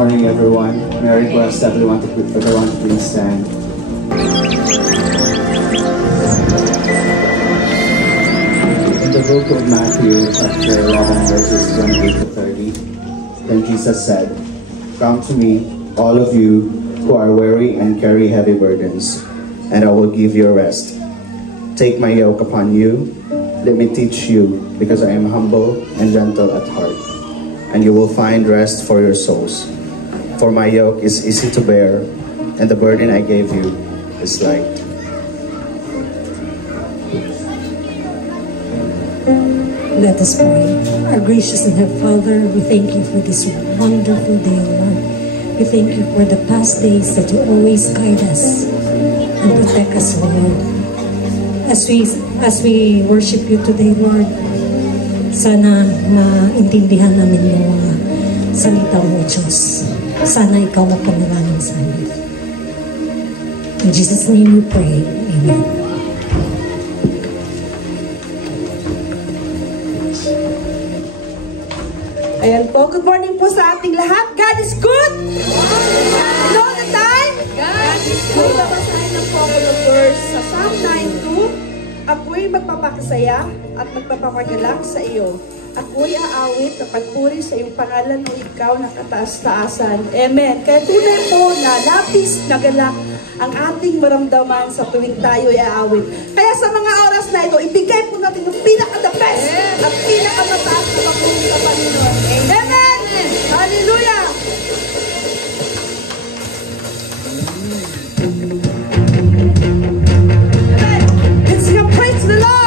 morning, everyone. May I request everyone to please stand. In the book of Matthew, chapter 11, verses 28 to 30, then Jesus said, "Come to me, all of you who are weary and carry heavy burdens, and I will give you rest. Take my yoke upon you. Let me teach you, because I am humble and gentle at heart, and you will find rest for your souls. For my yoke is easy to bear, and the burden I gave you is light." Let us pray. Our gracious and Heavenly Father, we thank you for this wonderful day, Lord. We thank you for the past days that you always guide us and protect us, Lord. As we worship you today, Lord, sana maintindihan namin yung mga salita mo, Diyos. Sana ikaw magpanalangin sa amin. In Jesus' name we pray. Amen. Ayan po, good morning po sa ating lahat. God is good! All the time? God is good! Babasahin ng couple of verse sa Psalm 9:2. Ako'y magpapakasaya at magpapagalang sa iyo. Ako'y aawit na pagpuri sa iyong pangalan o ikaw na kataas-taasan. Amen. Kaya tunay po na lapis na galak ang ating maramdaman sa tuwing tayo ay aawit. Kaya sa mga oras na ito, ibigay po natin yung pinaka-the best at pinaka-mataas na pagpuri sa Panginoon. Amen! Hallelujah! Amen! Let's sing a praise to the Lord!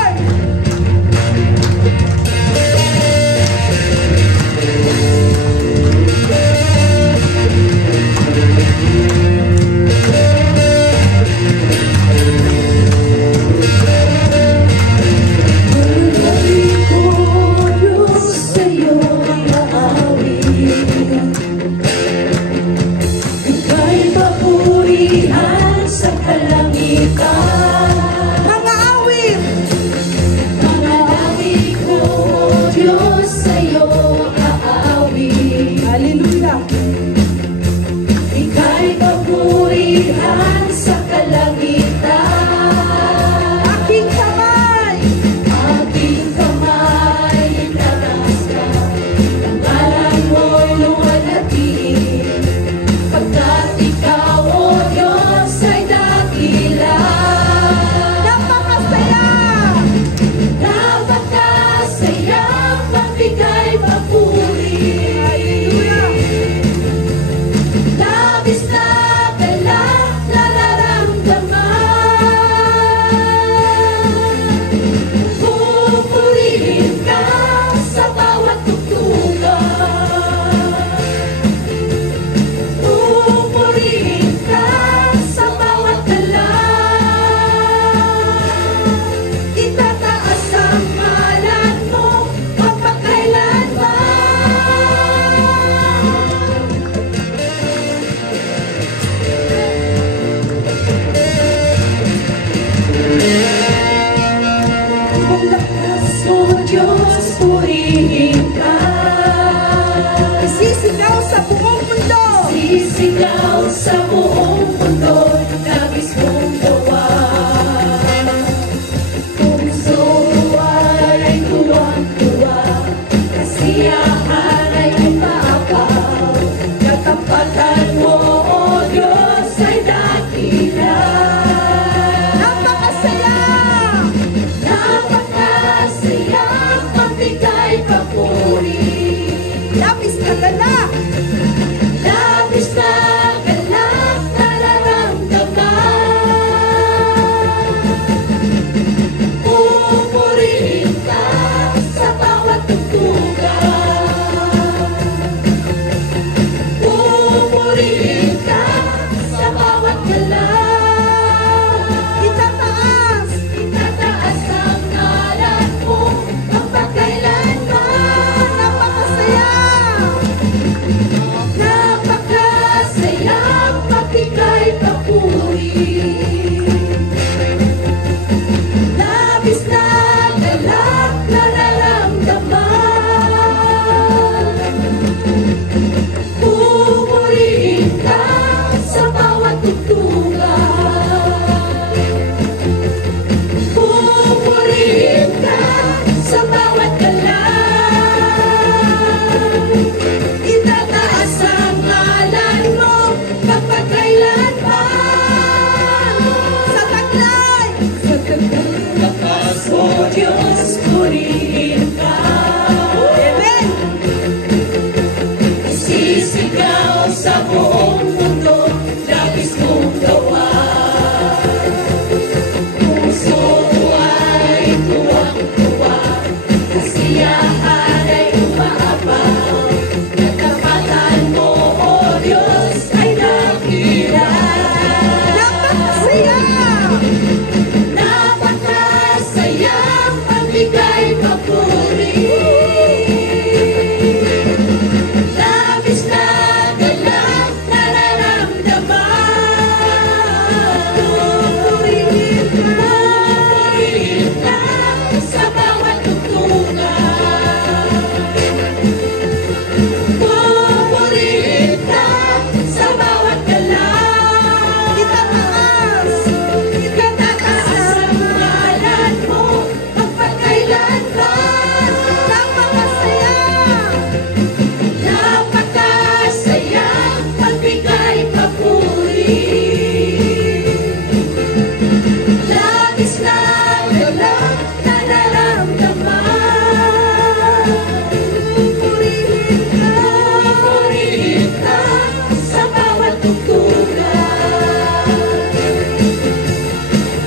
ikaw sa buong mundo, labis kong gawan. Puso ko ay tuwang-tuwa, kasiyahan ay umaapaw. Katapatan mo, O Diyos, ay dakila. Napakasaya! Napakasayang magbigay papuri. Labis na galak nararamdaman. Purihin ka sa bawat tugtugan. Purihin ka sa bawat galak. Itataas! Itataas ang ngalan mo magpakailanman. Napakasaya! Napakasayang magbigay papuri. Labis na galak nararamdaman. Purihin ka sa bawat tugtugan.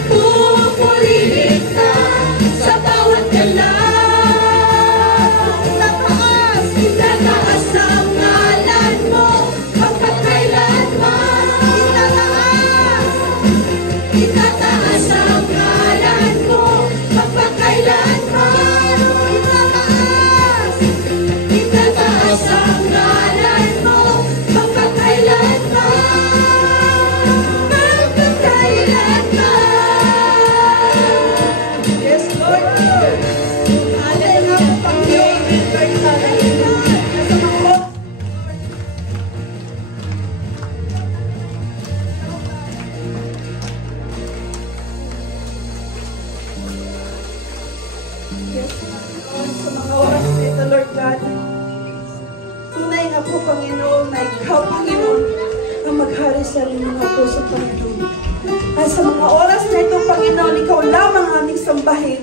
Pupurihin ka sa bawat galak. Itataas! Itataas ang ngalan mo magpakailanman. Itataas ang ngalan mo magpakailanman. Itataas ang ngalan mo magpakailanman. Magpakailanman. Yes, Lord. Hallelujah po, Panginoon. Hallelujah. Nasa mga Yes, Panginoon, sa mga oras nito, Lord God. Tunay nga po, Panginoon, na Ikaw, Panginoon, ang maghari sa aming mga puso, Panginoon. At sa mga oras na ito, Panginoon, Ikaw lamang aming sambahin,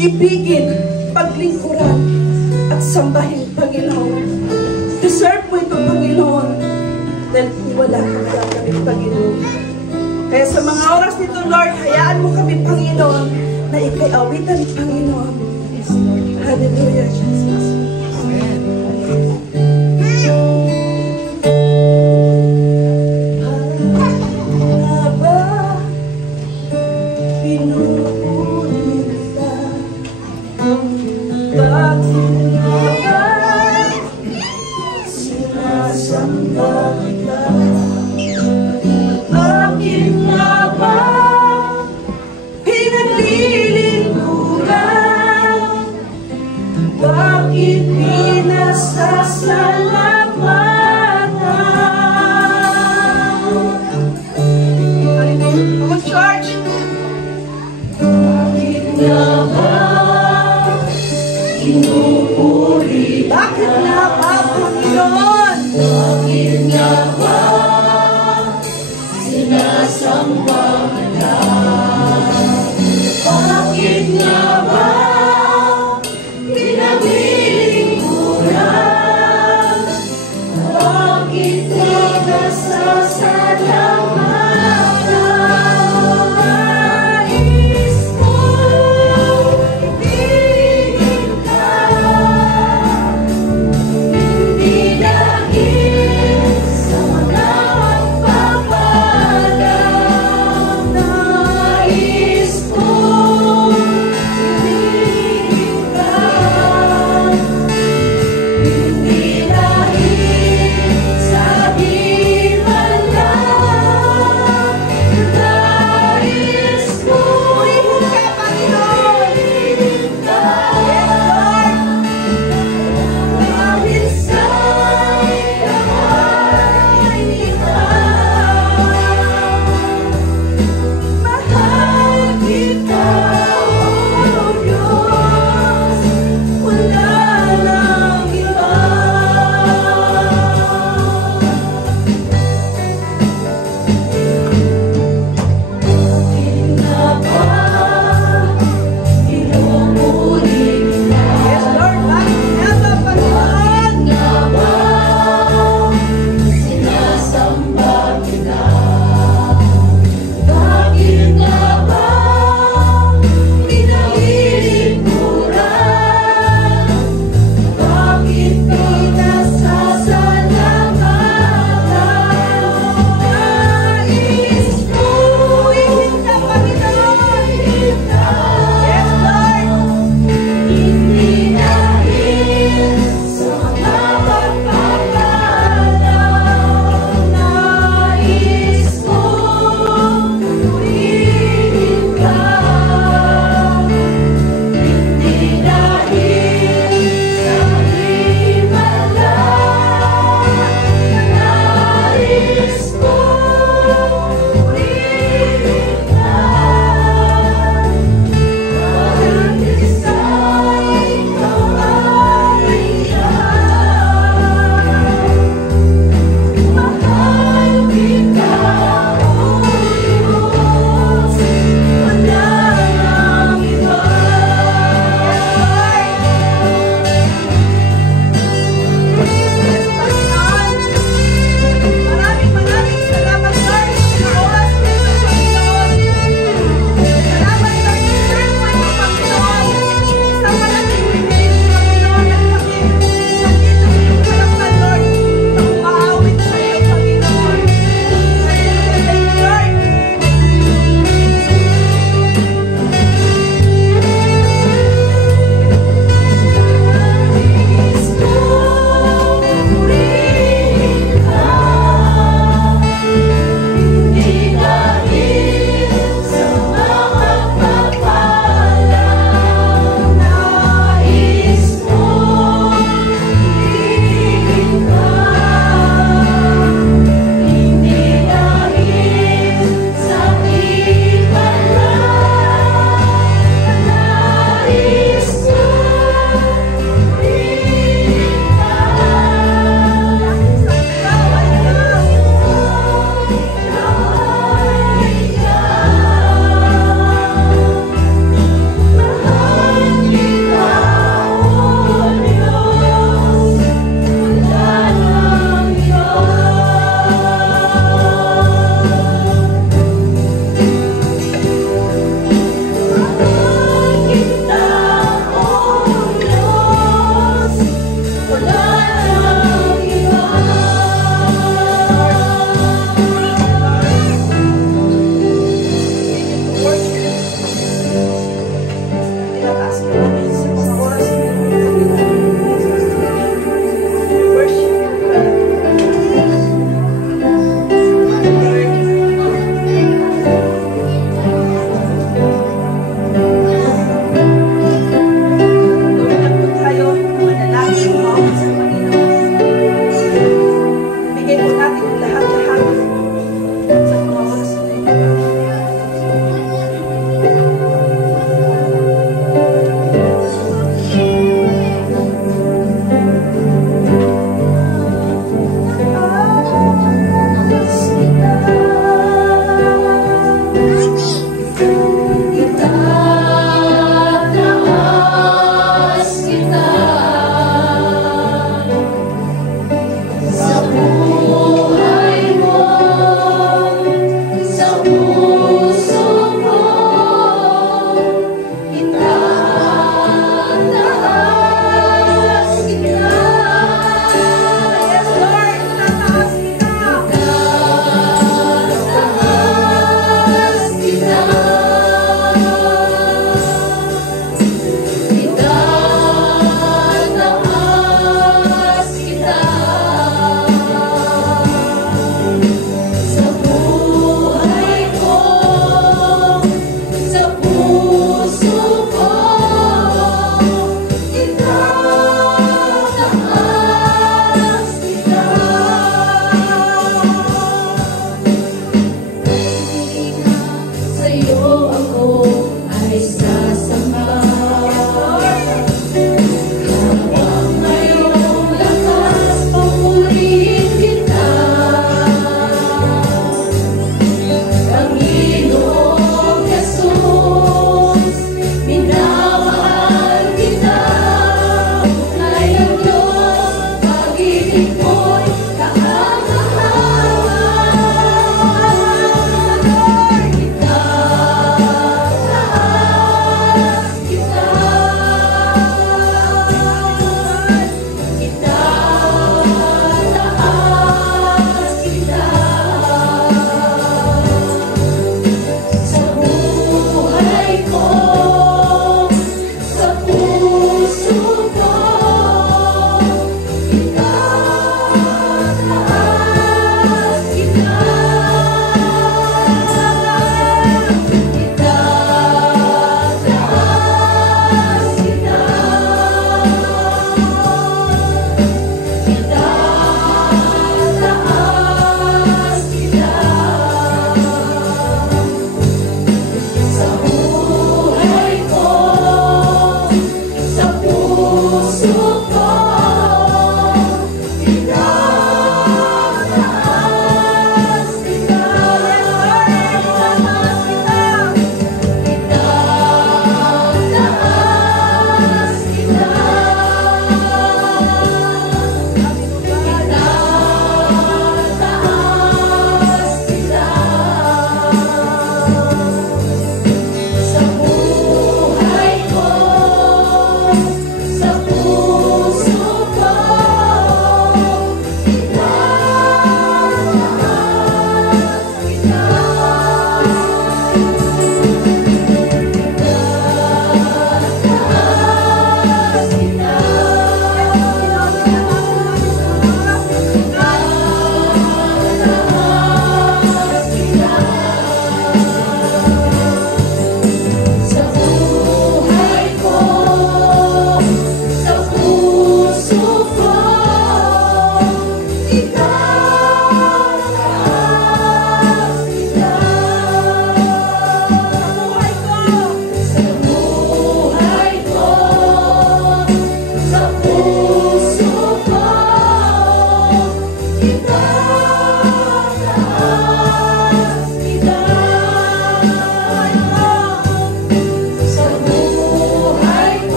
ibigin, paglingkuran, at sambahin, Panginoon. Deserve mo ito, Panginoon, dahil kung wala ka na lang kami, Panginoon. Kaya sa mga oras nito, Lord, hayaan mo kami, Panginoon, na ikay awitan, Panginoon. Yes, Lord. Hallelujah, Jesus. Bakit pinasasalamatan? Come on, church. Bakit nga ba inupuri? Bakit nga ba, Panginoon? Bakit nga ba sinasamba ka? Bakit nga ba pinagilingkuran? Bakit pinasasalamatan? Nais ko ibigin ka, hindi dahil sa mga pagpapalang. Nais ko ibigin ka, hindi dahil sa di man lang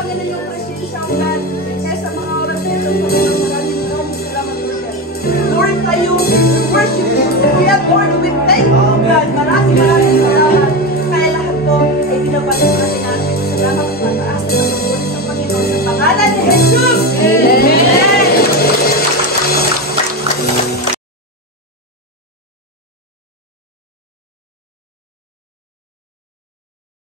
Panginoon ng iyong presensya, O God. Kaya sa mga oras na ito, maraming salamat, Lord. We glorify you, we worship you, we adore you, we thank you.